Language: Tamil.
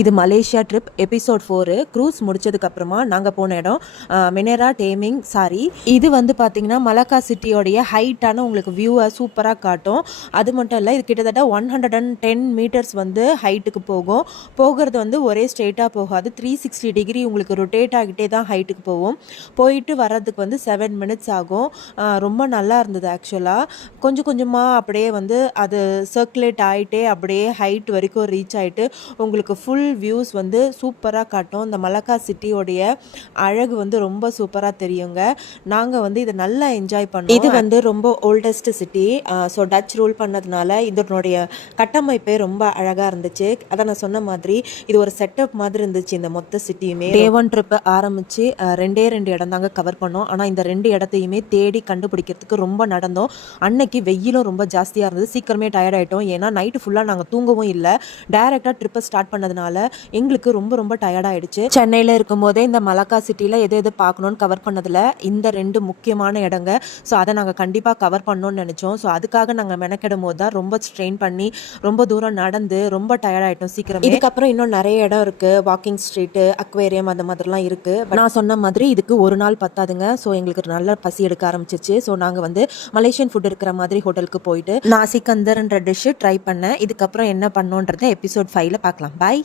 இது Malaysia trip episode four cruise முடிச்சதுக்கப்புறமா நாங்கள் போன இடம் மினரா டேமிங் சாரி இது வந்து பார்த்தீங்கன்னா மலக்கா சிட்டியோடைய ஹைட்டான உங்களுக்கு வியூவை சூப்பராக காட்டும். அது மட்டும் இல்லை இது கிட்டத்தட்ட one hundred and ten metres வந்து ஹைட்டுக்கு போகும். போகிறது வந்து ஒரே ஸ்ட்ரெயிட்டாக போகாது. த்ரீ சிக்ஸ்டி டிகிரி உங்களுக்கு ரொட்டேட் ஆகிட்டே தான் ஹைட்டுக்கு போகும். போயிட்டு வர்றதுக்கு வந்து செவன் மினிட்ஸ் ஆகும். ரொம்ப நல்லா இருந்தது ஆக்சுவலாக கொஞ்சம் கொஞ்சமாக அப்படியே வந்து அது சர்க்குலேட் ஆகிட்டே அப்படியே ஹைட் வரைக்கும் ரீச் ஆகிட்டு உங்களுக்கு ஃபுல் வியூஸ் வந்து சூப்பராக காட்டும். இந்த மலக்கா சிட்டியோடைய அழகு வந்து ரொம்ப சூப்பராக தெரியுங்க. நாங்கள் வந்து இதை நல்லா என்ஜாய் பண்ணோம். இது வந்து ரொம்ப oldest city so Dutch rule பண்ணதுனால இதனுடைய கட்டமைப்பே ரொம்ப அழகாக இருந்துச்சு. அதை நான் சொன்ன மாதிரி இது ஒரு செட்டப் மாதிரி இருந்துச்சு இந்த மொத்த சிட்டியுமே டே ஒன் ட்ரிப் ஆரம்பிச்சு அஹ், ரெண்டே ரெண்டு இடம் தாங்க கவர் பண்ணோம். ஆனால் இந்த ரெண்டு இடத்தையுமே தேடி கண்டுபிடிக்கிறதுக்கு ரொம்ப நடந்தோம். அன்னைக்கு வெயிலும் ரொம்ப ஜாஸ்தியாக இருந்தது. சீக்கிரமே டயர்ட் ஆயிட்டோம். ஏன்னா நைட்டு ஃபுல்லாக நாங்கள் தூங்கவும் இல்லை. டைரெக்டாக ட்ரிப்பை ஸ்டார்ட் பண்ணதுனால எங்களுக்கு ரொம்ப ரொம்ப டயர்ட் ஆயிடுச்சு. சென்னையில் இருக்கும்போதே இந்த மலக்கா சிட்டியில் எது எது பார்க்கணும்னு கவர் பண்ணதில் இந்த ரெண்டு முக்கியமான இடங்க. ஸோ அதை நாங்கள் கண்டிப்பாக கவர் பண்ணணும்னு நினச்சோம். ஸோ அதுக்காக நாங்கள் மெனக்கெடும் போது தான் ரொம்ப ஸ்ட்ரெயின் பண்ணி ரொம்ப தூரம் நடந்து ரொம்ப டயர்ட் ஆயிட்டோம் சீக்கிரம். இதுக்கப்புறம் இன்னும் நிறைய இடம் இருக்குது வாக்கிங் ஸ்ட்ரீட்டு அக்வேரியம் அந்த மாதிரிலாம் இருக்குது நான் சொன்ன மாதிரி இதுக்கு ஒரு நாள் பத்தாதுங்க. ஸோ எங்களுக்கு நல்ல பசி எடுக்க ஆரம்பிச்சிச்சு. ஸோ நாங்கள் வந்து மலேசியன் ஃபுட் இருக்கிற மாதிரி ஹோட்டலுக்கு போயிட்டு நான் சிக்கந்தர்ன்ற டிஷ்ஷு ட்ரை பண்ணேன். இதுக்கப்புறம் என்ன பண்ணோன்றதை எபிசோட் ஃபைவ்ல பார்க்கலாம். பாய்